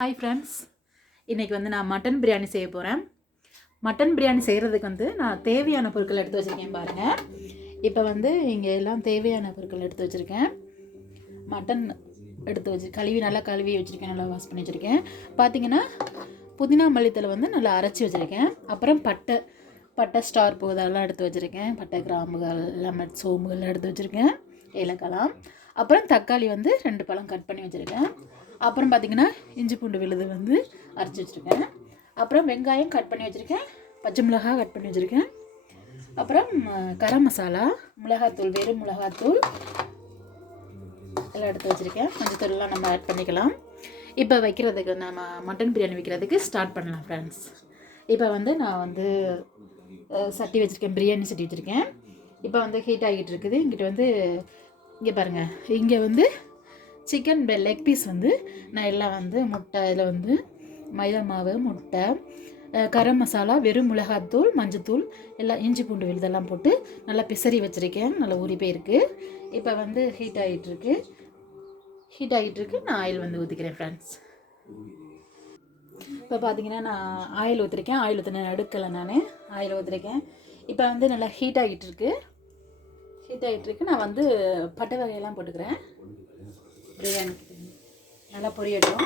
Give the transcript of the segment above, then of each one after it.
Hi friends, இன்றைக்கி வந்து நான் மட்டன் பிரியாணி செய்ய போகிறேன். மட்டன் பிரியாணி செய்கிறதுக்கு வந்து நான் தேவையான பொருட்கள் எடுத்து வச்சுருக்கேன் பாருங்கள். இப்போ வந்து இங்கே எல்லாம் தேவையான பொருட்கள் எடுத்து வச்சுருக்கேன். மட்டன் எடுத்து கழுவி நல்லா கழுவி வச்சுருக்கேன், நல்லா வாஷ் பண்ணி வச்சுருக்கேன். பார்த்திங்கன்னா புதினா மல்லித்தலை வந்து நல்லா அரைச்சி வச்சுருக்கேன். அப்புறம் பட்டை ஸ்டார் பூ இதெல்லாம் எடுத்து வச்சுருக்கேன். பட்டை கிராம்புகள் லெமன் சோம்புகள் எடுத்து வச்சுருக்கேன், ஏலக்காய். அப்புறம் தக்காளி வந்து 2 பழம் கட் பண்ணி வச்சுருக்கேன். அப்புறம் பார்த்திங்கன்னா இஞ்சி பூண்டு விழுது வந்து அரைச்சி வச்சுருக்கேன். அப்புறம் வெங்காயம் கட் பண்ணி வச்சுருக்கேன், பச்சை மிளகாய் கட் பண்ணி வச்சுருக்கேன். அப்புறம் கரம் மசாலா, மிளகாத்தூள், வெறும் மிளகாத்தூள் எல்லாம் எடுத்து வச்சுருக்கேன். மஞ்சத்தூள்லாம் நம்ம ஆட் பண்ணிக்கலாம். இப்போ வைக்கிறதுக்கு நம்ம மட்டன் பிரியாணி வைக்கிறதுக்கு ஸ்டார்ட் பண்ணலாம் ஃப்ரெண்ட்ஸ். இப்போ வந்து நான் வந்து சட்டி வச்சுருக்கேன், பிரியாணி சட்டி வச்சுருக்கேன். இப்போ வந்து ஹீட் ஆகிட்டு இருக்குது. இங்கிட்ட வந்து இங்கே பாருங்கள், இங்கே வந்து சிக்கன் லெக் பீஸ் வந்து நான் எல்லாம் வந்து முட்டை, இதில் வந்து மைதா மாவு, முட்டை, கரம் மசாலா, வெறும் மிளகாத்தூள், மஞ்சத்தூள், எல்லாம் இஞ்சி பூண்டு விழுதெல்லாம் போட்டு நல்லா பிசறி வச்சுருக்கேன். நல்லா ஊறி போயிருக்கு. இப்போ வந்து ஹீட் ஆகிட்டுருக்கு. நான் ஆயில் வந்து ஊற்றிக்கிறேன் ஃப்ரெண்ட்ஸ். இப்போ பார்த்தீங்கன்னா நான் ஆயில் ஊற்றிருக்கேன். ஆயில் ஊற்றின எடுக்கலை, நான் ஆயில் ஊற்றிருக்கேன். இப்போ வந்து நல்லா ஹீட் ஆகிட்டுருக்கு. நான் வந்து பட்டை வகையெல்லாம் போட்டுக்கிறேன். பிரியாணி நல்லா பொரியட்டும்.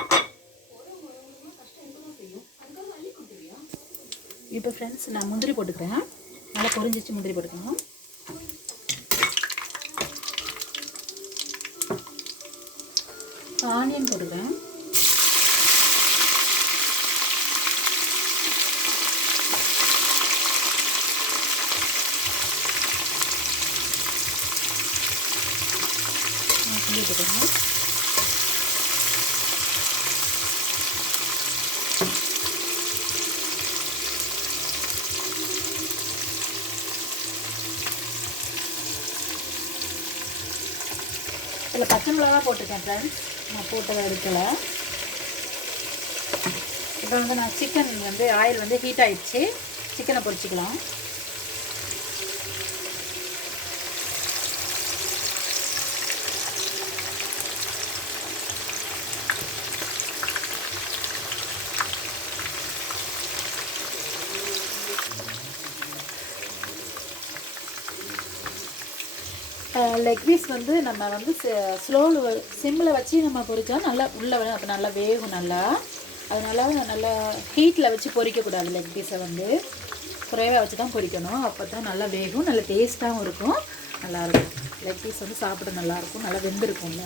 இப்போ ஃப்ரெண்ட்ஸ் நான் முந்திரி போட்டுக்கிறேன். நல்லா பொரிஞ்சிச்சு, முந்திரி போட்டுக்கணும். ஆனியன் போட்டுக்கிறேன். போட்டுக்கணும். இதில் பச்சை மிளகா போட்டிருக்கேன் ஃப்ரெண்ட்ஸ், நான் போட்டதை எடுக்கலை. இப்போ வந்து நான் சிக்கன் வந்து ஆயில் வந்து ஹீட் ஆகிடுச்சு, சிக்கனை பொரிச்சிக்கலாம். லெக் பீஸ் வந்து நம்ம வந்து சிம்மில் வச்சு நம்ம பொரிச்சா நல்லா உள்ளே வேணும், அப்போ நல்லா வேகும். அதனால் நல்லா ஹீட்டில் வச்சு பொரிக்கக்கூடாது. லெக் பீஸை வந்து குறைவாக வச்சு தான் பொரிக்கணும். அப்போ தான் நல்லா வேகும், நல்லா டேஸ்ட்டாகவும் இருக்கும், நல்லாயிருக்கும். லெக் பீஸ் வந்து சாப்பிட நல்லாயிருக்கும், நல்லா வெந்திருக்கும்ல.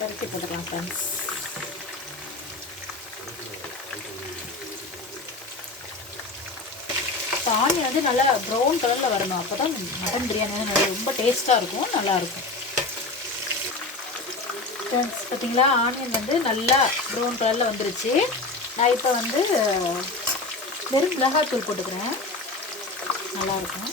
பரட்டி போட்டுக்கலாம் ஃப்ரெண்ட்ஸ். ஆனியன் வந்து நல்லா ப்ரௌன் கலரில் வரணும், அப்போ தான் மட்டன் பிரியாணி வந்து நல்லா ரொம்ப டேஸ்ட்டாக இருக்கும், நல்லாயிருக்கும். ஃப்ரெண்ட்ஸ் பார்த்தீங்களா, ஆனியன் வந்து நல்லா ப்ரௌன் கலரில் வந்துருச்சு. நான் இப்போ வந்து வெறும் மிளகாத்தூள் போட்டுக்கிறேன், நல்லாயிருக்கும்.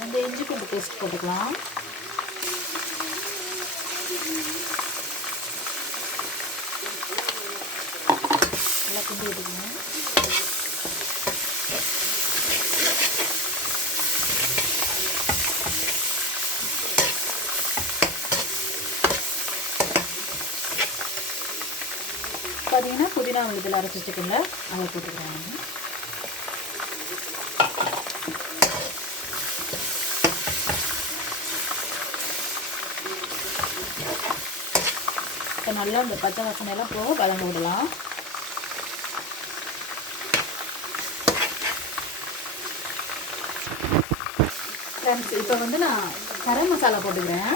வந்து இஞ்சி பூண்டு பேஸ்ட் போட்டுக்கலாம். நல்லா கிண்டி விட்டுக்கணும். பார்த்தீங்கன்னா புதினா இதில் அரைச்சி வச்சுக்கோங்க, அதை போட்டுக்கிறேன். இப்போ நல்லா இந்த பச்சை வாசனையெல்லாம் போக வதங்க விடலாம். ஃப்ரெண்ட்ஸ் இப்போ வந்து நான் கரம் மசாலா போட்டுக்கிறேன்.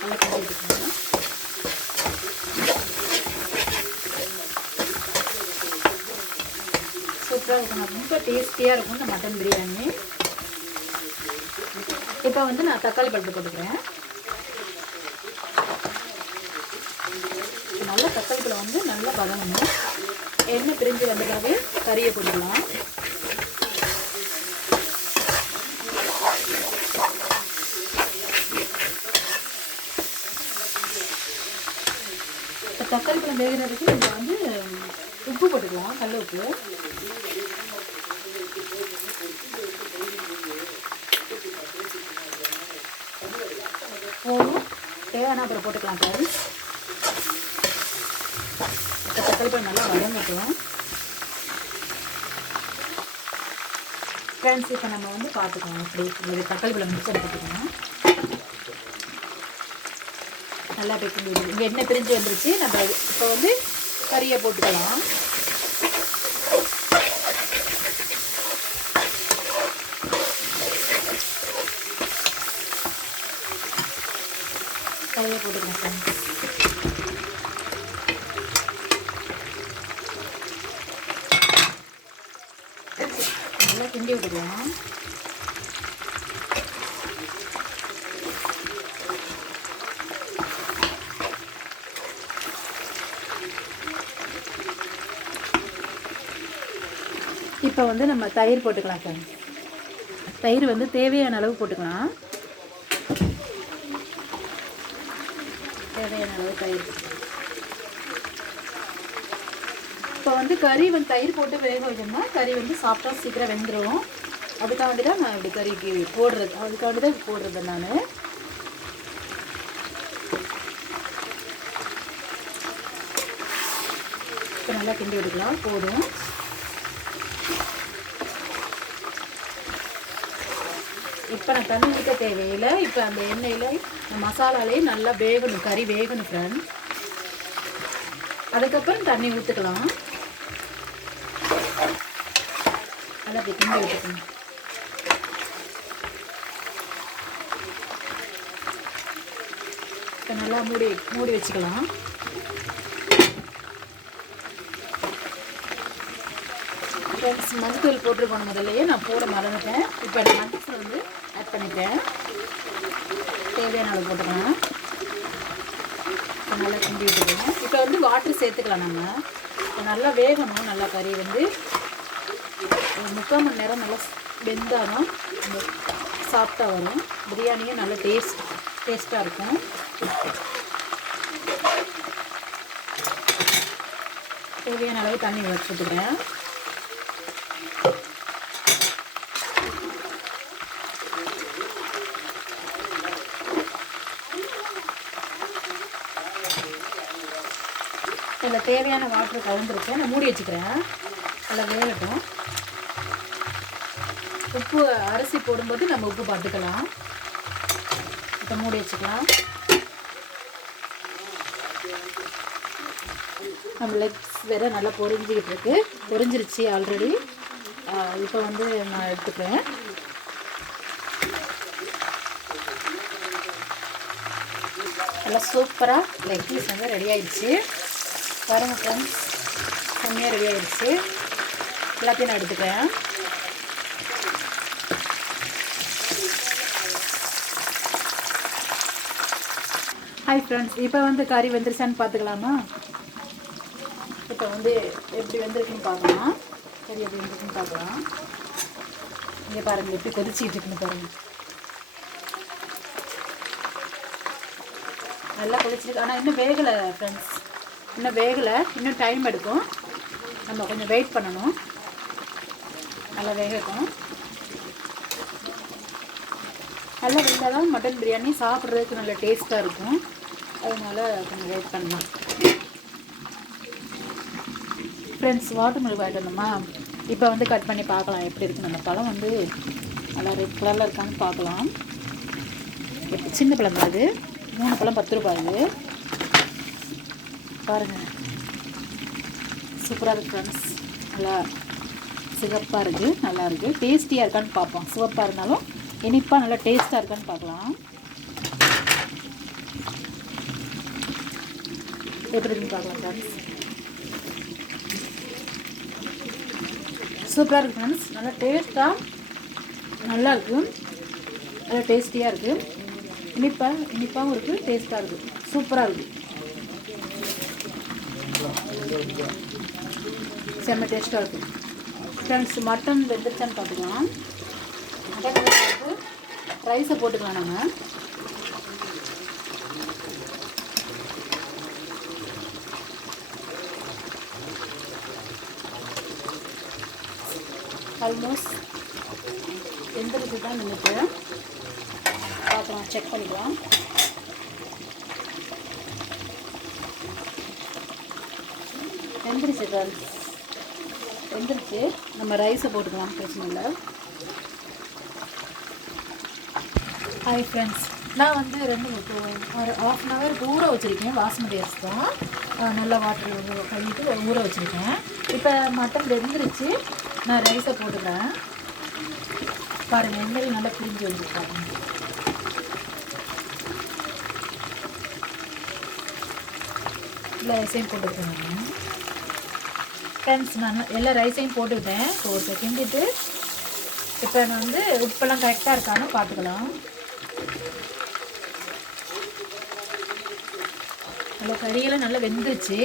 நல்லா கிண்டி விட்டுக்கிறேன். சூப்பராக இருக்கும், ரொம்ப டேஸ்டியாக இருக்கும் இந்த மட்டன் பிரியாணி. இப்போ வந்து நான் தக்காளி பழத்தை போட்டுக்கிறேன். நல்லா தக்காளி பழம் வந்து நல்லா வதங்கணும். எண்ணெய் பிரிஞ்சு வந்ததாகவே கறியை போட்டுக்கலாம். தக்காளி பழம் வேகிறதுக்கு நம்ம வந்து உப்பு போட்டுக்கலாம், கல் உப்பு. போதும், தேவையான அப்புறம் போட்டுக்கலாம் ஃப்ரெண்ட்ஸ். இப்போ தக்காளி பழம் நல்லா வதங்கட்டும் ஃப்ரெண்ட்ஸ். இப்போ நம்ம வந்து பார்த்துக்கலாம் இப்படி தக்காளி பழம் மிக்சர் போட்டுக்கலாம். நல்லா பேக்கிங் இங்கே எண்ணெய் பிரிஞ்சு வந்துருச்சு. நம்ம இப்போ வந்து கறியை போட்டுக்கலாம். கறியை போட்டுக்கலாம் நல்லா கிண்டி விட்டுக்கலாம். இப்போ வந்து நம்ம தயிர் போட்டுக்கலாம் ஃப்ரெண்ட்ஸ். தயிர் வந்து தேவையான அளவு போட்டுக்கலாம். தேவையான அளவு தயிர். இப்போ வந்து கறி வந்து தயிர் போட்டு வேக வைக்கணும்னா கறி வந்து சாப்பிட்டா சீக்கிரம் வெந்துடும். அதுக்காண்டி தான் நான் இப்படி கறிக்கு போடுறது, அதுக்காண்டி தான் போடுறது நான். இப்போ நல்லா கிண்டி விட்டுக்கலாம். போதும். இப்போ நான் தண்ணி ஊற்ற தேவையில்லை. இப்போ அந்த எண்ணெயில் மசாலாலேயே நல்லா வேகணும், கறி வேகணும் ஃப்ரெண்ட்ஸ். அதுக்கப்புறம் தண்ணி ஊற்றுக்கலாம். நல்லா அப்படி கிண்டி விட்டுக்கணும். இப்போ நல்லா மூடி வச்சுக்கலாம். ஃப்ரெண்ட்ஸ், மஞ்சள் போட்டிருக்கோம் முதல்லையே, நான் போட மறந்துட்டேன். இப்போ நான் மஞ்சள் வந்து ஆட் பண்ணிட்டேன். தேவையான அளவு போட்டுக்கலாம். நல்லா கிண்டி விட்டுக்கலாம். இப்போ வந்து வாட்டர் சேர்த்துக்கலாம். நம்ம இப்போ நல்லா வேகணும். நல்லா கறி வந்து 3/4 மணி நேரம் நல்லா வெந்தாலும் சாஃப்டாக வரும். பிரியாணியும் நல்லா டேஸ்ட்டாக இருக்கும். தேவையான அளவு தண்ணி வச்சுக்கிறேன். இதில் தேவையான வாட்டர் கலந்துருக்கேன். நான் மூடி வச்சுக்கிறேன். நல்லா வேகட்டும். உப்பு அரிசி போடும்போது நம்ம உப்பு பார்த்துக்கலாம். இப்போ மூடி வச்சுக்கலாம். நம்ம லெக்ஸ் வேறு நல்லா பொரிஞ்சிக்கிட்டு இருக்கு. பொரிஞ்சிருச்சு ஆல்ரெடி. இப்போ வந்து நான் எடுத்துக்கிறேன். நல்லா சூப்பராக லெக் பீஸ் வந்து ரெடி ஆகிடுச்சு. பாருங்கள் ஃப்ரெண்ட்ஸ், செம்மையாக ரெடி ஆகிடுச்சு. எல்லாத்தையும் நான் எடுத்துக்கிறேன். ஹாய் ஃப்ரெண்ட்ஸ், இப்போ வந்து கறி வெந்துருச்சான்னு பார்த்துக்கலாமா? இப்போ வந்து எப்படி வெந்திருக்குன்னு பார்க்கலாம். கறி எப்படி வெந்திருக்குன்னு பார்க்கலாம். இங்கே பாருங்கள் எப்படி கொதிச்சிக்கிட்டு இருக்குன்னு பாருங்கள். நல்லா கொதிச்சிருக்கு. ஆனால் இன்னும் வேகலை ஃப்ரெண்ட்ஸ், இன்னும் வேகலை. இன்னும் டைம் எடுக்கும். நம்ம கொஞ்சம் வெயிட் பண்ணணும். நல்லா வேகட்டும். நல்லா வெந்தால் தான் மட்டன் பிரியாணி சாப்பிட்றதுக்கு நல்ல டேஸ்ட்டாக இருக்கும். அதனால் கொஞ்சம் வெயிட் பண்ணலாம். ஃப்ரெண்ட்ஸ், வாட்டர் மில்க் வாங்கிட்டோம்மா. இப்போ வந்து கட் பண்ணி பார்க்கலாம் எப்படி இருக்குது. நம்ம பழம் வந்து நல்லா ரெட் கலரில் இருக்கான்னு பார்க்கலாம். சின்ன பழம் தான் அது. 3 பழம் 10 ரூபாய். இது பாருங்கள், சூப்பராக இருக்குது ஃப்ரெண்ட்ஸ். நல்லா சிகப்பாக இருக்குது, நல்லா இருக்குது. டேஸ்டியாக இருக்கான்னு பார்ப்போம். சிவப்பாக இருந்தாலும் இனிப்பாக நல்லா டேஸ்ட்டாக இருக்கான்னு பார்க்கலாம். எப்படி இருக்குன்னு பார்க்கலாம் ஃப்ரெண்ட்ஸ். சூப்பராக இருக்குது ஃப்ரெண்ட்ஸ். நல்லா டேஸ்ட்டாக நல்லா இருக்குது. நல்லா டேஸ்டியாக இருக்குது. இனிப்பாகவும் இருக்குது, டேஸ்ட்டாக இருக்குது. சூப்பராக இருக்குது. செம்ம டேஸ்ட்டாக இருக்குது ஃப்ரெண்ட்ஸ். மட்டன் வெந்துருச்சான்னு பார்த்துக்கலாம். மட்டன் வந்து ரைஸை போட்டுக்கலாம். நம்ம ஆல்மோஸ்ட் வெந்துருக்கு தான் நின்றுட்டு பார்க்கலாம், செக் பண்ணிக்கலாம். வெந்துருச்சு ஃப்ரெண்ட்ஸ், வெந்துருச்சு. நம்ம ரைஸை போட்டுக்கலாம், பிரச்சனை இல்லை. ஹாய் ஃப்ரெண்ட்ஸ், நான் வந்து ஒரு ½ அன் ஹவர் ஊற வச்சுருக்கேன். பாஸ்மதி ரைஸ் தான், நல்லா வாட்டர் கழுவிட்டு ஊற வச்சுருக்கேன். இப்போ மட்டன் வெந்துருச்சு, நான் ரைஸை போட்டுக்கிறேன். பாருங்கள், எண்ணெய் நல்லா பிரிஞ்சு வந்துருக்காங்க. ரைஸையும் போட்டுக்கிறேன் ஃப்ரெண்ட்ஸ். நான் எல்லா ரைஸையும் போட்டுவிட்டேன். ஒரு கிண்டிட்டு இப்போ நான் வந்து உப்பெல்லாம் கரெக்டாக இருக்கான்னு பார்த்துக்கலாம். நல்லா கறியெல்லாம் நல்லா வெந்துருச்சு.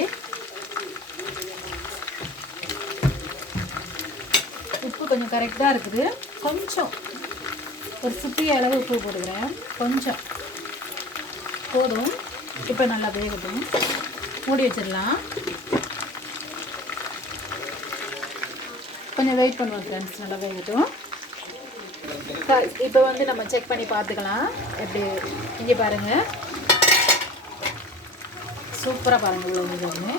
உப்பு கொஞ்சம் கரெக்டாக இருக்குது. கொஞ்சம் ஒரு சிட்டிய அளவு உப்பு போட்டுக்கிறேன், கொஞ்சம் போதும். இப்போ நல்லா வேகட்டும், மூடி வச்சிடலாம். கொஞ்சம் வெயிட் பண்ணுவோம் ஃப்ரெண்ட்ஸ், நல்லா வேகட்டும். இப்போ வந்து நம்ம செக் பண்ணி பார்த்துக்கலாம் எப்படி. இங்கே பாருங்கள், சூப்பராக பாருங்கள், இவ்வளோ வந்து.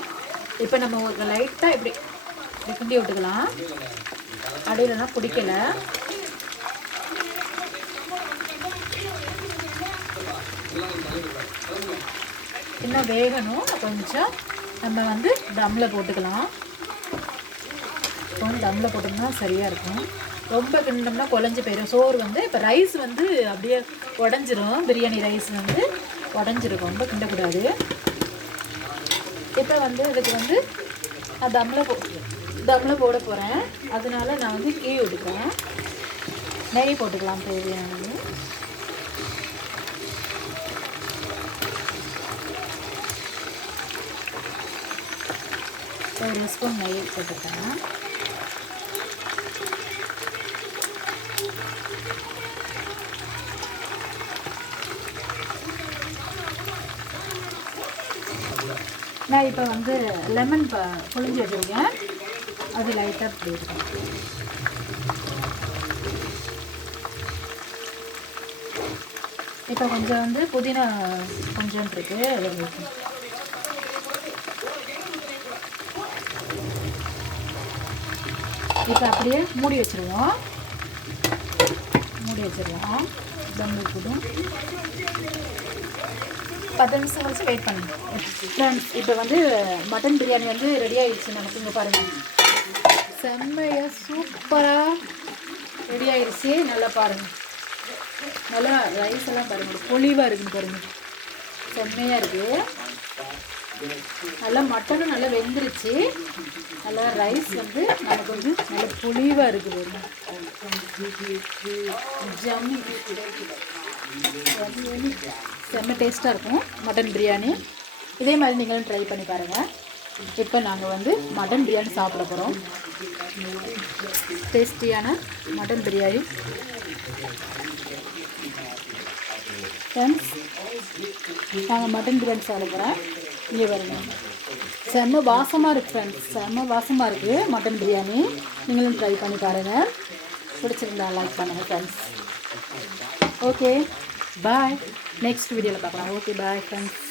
இப்போ நம்ம ஒரு லைட்டாக இப்படி கிண்டி விட்டுக்கலாம். அடியிலனா பிடிக்கல. இன்னும் வேகணும் கொஞ்சம். நம்ம வந்து தம்மில் போட்டுக்கலாம். கொஞ்சம் தம்மில் போட்டோம்னா சரியாக இருக்கும். ரொம்ப கிண்டோம்னா குழஞ்சி போயிடும் சோறு வந்து. இப்போ ரைஸ் வந்து அப்படியே உடஞ்சிரும். பிரியாணி ரைஸ் வந்து உடஞ்சிரும், ரொம்ப கிண்டக்கூடாது. இப்போ வந்து இதுக்கு வந்து நான் தம்மில் போட போகிறேன். அதனால நான் வந்து கீ விட்டுக்கிறேன். நெய் போட்டுக்கலாம் தேவையானது. ஒரு ஸ்பூன் நெய் போட்டுக்கிறேன். நான் இப்போ வந்து லெமன் புழிஞ்சு வச்சுருக்கேன், அது லைட்டாக போட்டுருக்கேன். இப்போ கொஞ்சம் வந்து புதினா கொஞ்சம் இருக்குது, இப்போ அப்படியே மூடி வச்சுருவோம். தம் போதும் 10 நிமிஷம் கழிச்சு வெயிட் பண்ணுங்க ஃப்ரெண்ட்ஸ். இப்போ வந்து மட்டன் பிரியாணி வந்து ரெடி ஆகிடுச்சு நமக்கு. இங்கே பாருங்கள், செம்மையாக சூப்பராக ரெடி ஆகிடுச்சு. நல்லா பாருங்கள், நல்லா ரைஸ் எல்லாம் பாருங்கள் பொலிவாக இருக்குன்னு பாருங்கள், செம்மையாக இருக்குது. நல்லா மட்டனும் நல்லா வெந்துருச்சு. நல்லா ரைஸ் வந்து நமக்கு வந்து நல்லா பொலிவாக இருக்குது. ஜம்மி செம்ம டேஸ்ட்டாக இருக்கும் மட்டன் பிரியாணி. இதே மாதிரி நீங்களும் ட்ரை பண்ணி பாருங்கள். இப்போ நாங்கள் வந்து மட்டன் பிரியாணி சாப்பிட போகிறோம். டேஸ்டியான மட்டன் பிரியாணி ஃப்ரெண்ட்ஸ். நாங்கள் மட்டன் பிரியாணி சாப்பிட போகிறேன். இங்கே பாருங்கள், செம்ம வாசமாக இருக்குது ஃப்ரெண்ட்ஸ், செம்ம வாசமாக இருக்குது மட்டன் பிரியாணி. நீங்களும் ட்ரை பண்ணி பாருங்கள். பிடிச்சிருந்தா லைக் பண்ணுங்கள் ஃப்ரெண்ட்ஸ். ஓகே பாய், நெக்ஸ்ட் வீடியோவில் பார்க்கலாம். Okay bye friends.